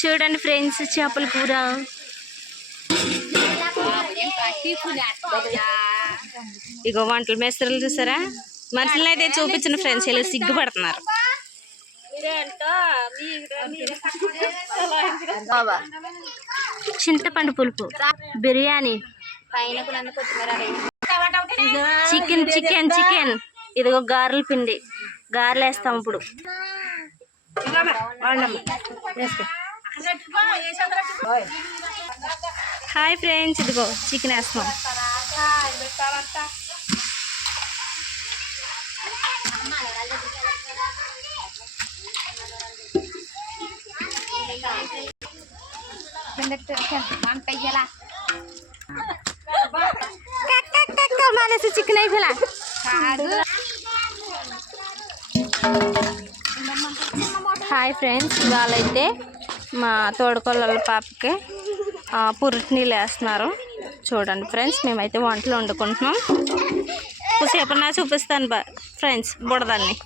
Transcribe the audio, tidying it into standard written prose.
చూడండి ఫ్రెండ్స్, చేపల కూర. ఇగో వంటల మేస్త్రీలు చూసారా, మనుషులను అయితే చూపించిన ఫ్రెండ్స్, ఇలా సిగ్గుపడుతున్నారు. చింతపండు పులుపు, బిర్యానీ, చికెన్ చికెన్ చికెన్. ఇదిగో గారెల పిండి, గారెలు వేస్తాం ఇప్పుడు. హాయ్ ఫ్రెండ్స్, ఇదిగో చికెన్ వేస్తాం. చికెన్ అయిపోయా. హాయ్ ఫ్రెండ్స్, ఇవాళ అయితే మా తోడుకోళ్ళ పాపకి పురుటి నీళ్ళు వేస్తున్నారు. చూడండి ఫ్రెండ్స్, మేమైతే వంటలు వండుకుంటున్నాం. కొద్దిసేపు నా చూపిస్తాను ఫ్రెండ్స్ బుడదాన్ని.